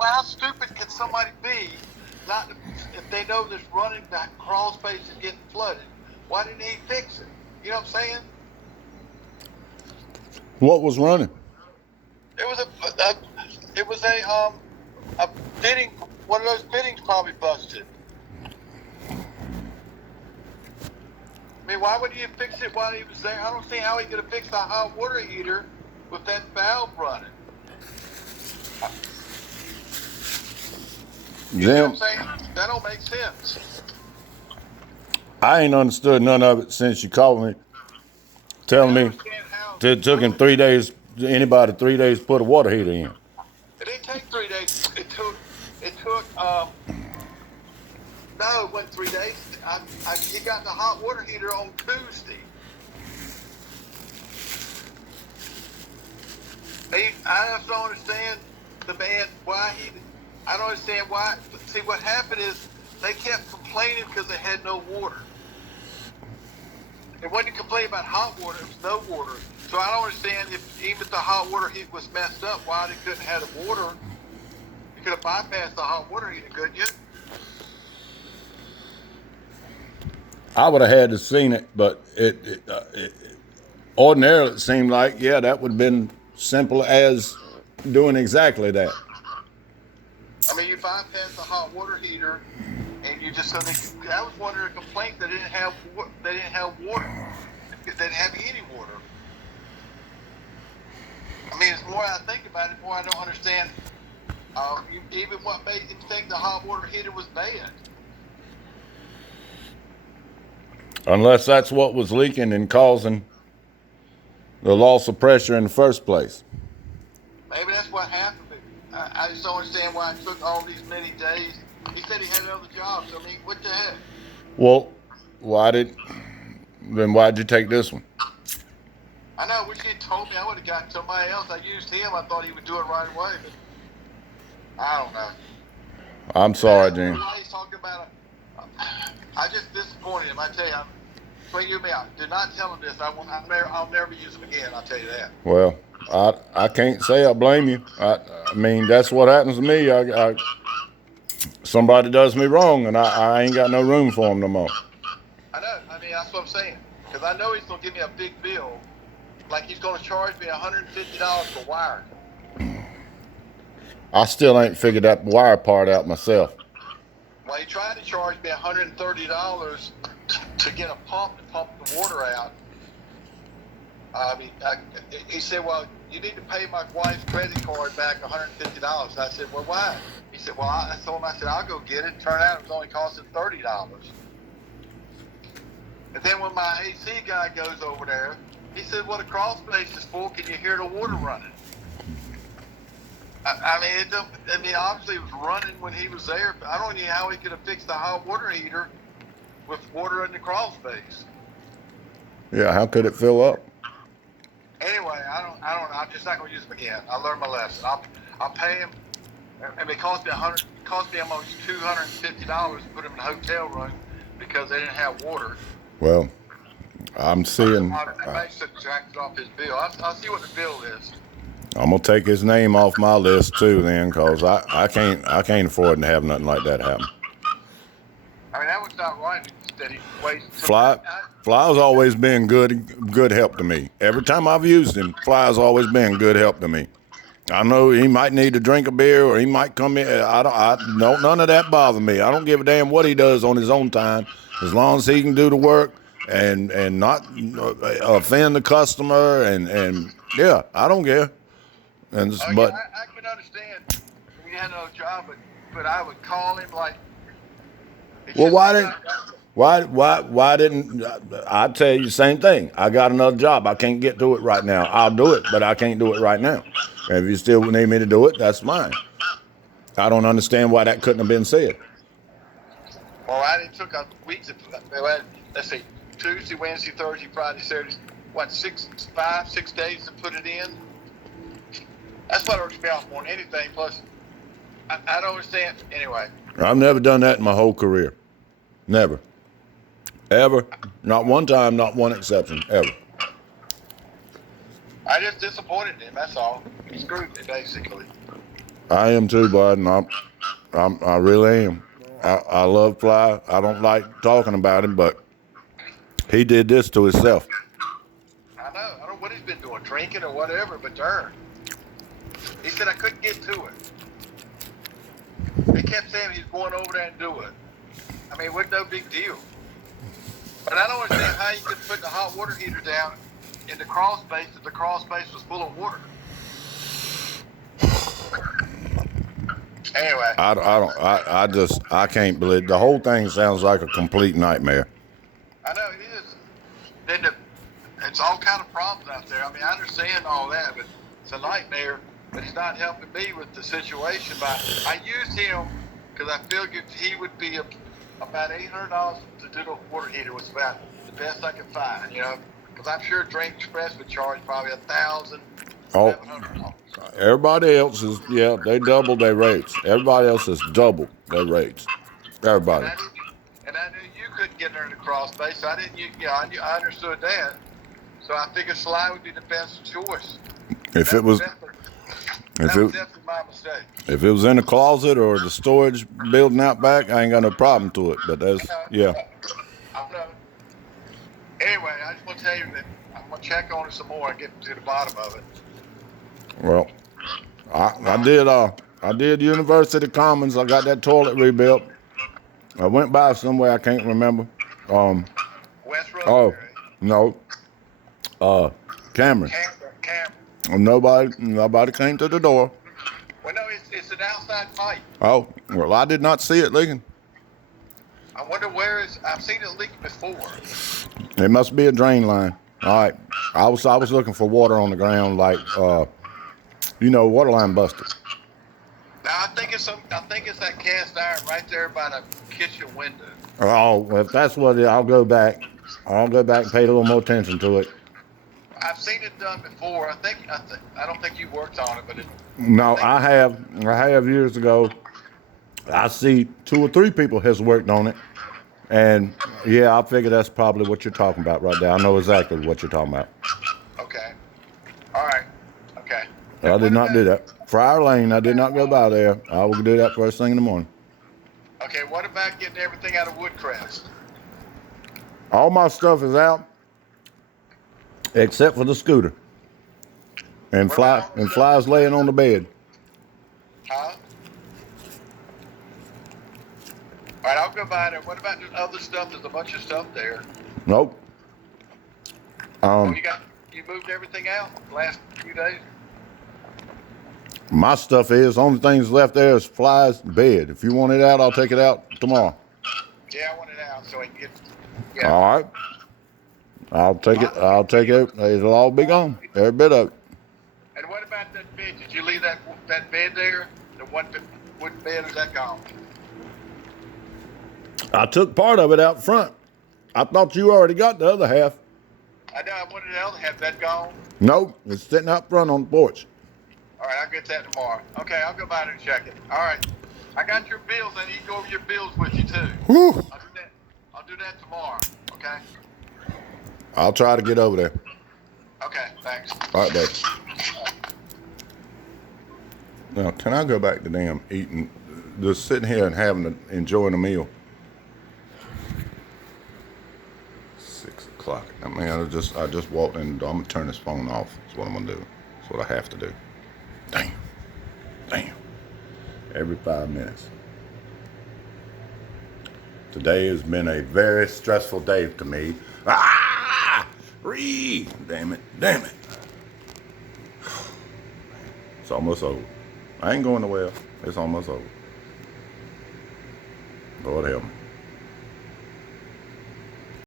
how stupid can somebody be? Not if they know this running back crawl space is getting flooded. Why didn't he fix it? You know what I'm saying? What was running? It was a fitting. One of those fittings probably busted. I mean, why would he have fixed it while he was there? I don't see how he could have fixed the hot water heater with that valve running. You know what I'm saying? That don't make sense. I ain't understood none of it since you called me, telling me it took him 3 days. Anybody 3 days to put a water heater in. It didn't take 3 days. It took. No, it wasn't 3 days. He got the hot water heater on Tuesday. I just don't understand the man why he. I don't understand why. See, what happened is they kept complaining because they had no water. It wasn't complaining about hot water; it was no water. So I don't understand even if the hot water heat was messed up, why they couldn't have the water. You could have bypassed the hot water heater, couldn't you? I would have had to seen it, but it ordinarily it seemed like, yeah, that would have been simple as doing exactly that. I mean, you bypass the hot water heater, and you just. I was wondering a complaint they didn't have water. They didn't have any water. I mean, the more I think about it, the more I don't understand. Even what made him think the hot water heater was bad. Unless that's what was leaking and causing the loss of pressure in the first place. Maybe that's what happened. I just don't understand why it took all these many days. He said he had another job, so I mean, what the heck? Well, why'd you take this one? I know, wish he had told me. I would have gotten somebody else. I used him. I thought he would do it right away, but I don't know. I'm sorry, Gene. He's talking about I just disappointed him. I tell you, between you and me, do not tell him this. I'll never use him again. I'll tell you that. Well, I can't say I blame you. I mean, that's what happens to me. Somebody does me wrong, and I ain't got no room for them no more. I know. I mean, that's what I'm saying. Because I know he's going to give me a big bill. Like he's going to charge me $150 for wiring. I still ain't figured that wire part out myself. Well, he tried to charge me $130 to get a pump to pump the water out. He said, well, you need to pay my wife's credit card back $150. And I said, well, why? He said, well, I told him, I said, I'll go get it. Turned out it was only costing $30. And then when my AC guy goes over there, he said, well, the crawl space is full. Can you hear the water running? Obviously it was running when he was there. But I don't know how he could have fixed the hot water heater with water in the crawl space. Yeah, how could it fill up? Anyway, I don't know. I'm just not going to use him again. I learned my lesson. I'll pay him, and it cost me almost $250 to put him in a hotel room because they didn't have water. Well, I'm seeing. I may subtract it off his bill. I'll see what the bill is. I'm gonna take his name off my list too, then, cause I can't afford to have nothing like that happen. I mean, that was not right. That he wasted. Fly's always been good help to me. Every time I've used him, Fly's always been good help to me. I know he might need to drink a beer or he might come in. None of that bother me. I don't give a damn what he does on his own time, as long as he can do the work and not offend the customer and yeah, I don't care. And but I can understand if he had no job, but I would call him like. Well, why didn't I tell you the same thing? I got another job. I can't get to it right now. I'll do it, but I can't do it right now. And if you still need me to do it, that's fine. I don't understand why that couldn't have been said. Well, it took a week to, let's see, Tuesday, Wednesday, Thursday, Friday, Saturday, 6 days to put it in? That's what irks me off more than anything. Plus, I don't understand. Anyway. I've never done that in my whole career. Never. Ever. Not one time, not one exception, ever. I just disappointed him, that's all. He screwed me, basically. I am too, bud, and I really am. I love Fly. I don't like talking about him, but he did this to himself. I know. I don't know what he's been doing, drinking or whatever, but darn. He said I couldn't get to it. He kept saying he's going over there and do it. I mean, it was no big deal. But I don't understand how you could put the hot water heater down in the crawl space if the crawl space was full of water. Anyway. I can't believe the whole thing sounds like a complete nightmare. I know it is. Then it's all kind of problems out there. I mean, I understand all that, but it's a nightmare. But he's not helping me with the situation. But I used him because I figured he would be about $800 to do the water heater was about the best I could find. You know, because I'm sure Drink Express would charge probably $1,000, Oh, $1,100. everybody else is, yeah, they doubled their rates. Everybody else has doubled their rates. Everybody. And I knew you couldn't get her in the crawl space. So I didn't. I understood that. So I figured Sly would be the best choice. If it was, That was definitely my mistake. if it was in the closet or the storage building out back, I ain't got no problem to it. But that's, yeah. I know. Anyway, I just want to tell you that I'm going to check on it some more and get to the bottom of it. Well, I did University Commons. I got that toilet rebuilt. I went by somewhere I can't remember. West Road. Oh, no. Cameron. Cameron. Nobody came to the door. Well, no, it's an outside pipe. Oh, well, I did not see it leaking. I wonder where it's. I've seen it leak before. It must be a drain line. All right. I was looking for water on the ground, like water line busted. Now I think it's that cast iron right there by the kitchen window. Oh, well, if that's what it is, I'll go back and pay a little more attention to it. I've seen it done before. I don't think you worked on it, but No, I have years ago. I see 2 or 3 people has worked on it, and yeah, I figure that's probably what you're talking about right there. I know exactly what you're talking about. Okay. All right. Okay. I did not do that. Friar Lane, I did not go by there. I will do that first thing in the morning. Okay. What about getting everything out of Woodcrest? All my stuff is out, except for the scooter. And Fly's laying on the bed. Huh? All right, I'll go by there. What about the other stuff? There's a bunch of stuff there. Nope. You moved everything out the last few days? My stuff is, only things left there is Fly's bed. If you want it out, I'll take it out tomorrow. Yeah, I want it out so I can get. Yeah. All right. I'll take it. It'll all be gone. Every bit of it. And what about that bed? Did you leave that bed there? The one wooden bed, is that gone? I took part of it out front. I thought you already got the other half. I know. I wanted the other half. That gone? Nope. It's sitting out front on the porch. All right, I'll get that tomorrow. Okay, I'll go by there and check it. All right. I got your bills. I need to go over your bills with you too. Whew. I'll do that tomorrow. Okay. I'll try to get over there. Okay. Thanks. All right, babe. Now, can I go back to damn eating, just sitting here and enjoying a meal? 6 o'clock. I mean, I just walked in. I'm gonna turn this phone off. That's what I'm gonna do. That's what I have to do. Damn. Every 5 minutes. Today has been a very stressful day to me. Damn it. It's almost over. I ain't going nowhere. It's almost over. Lord help me.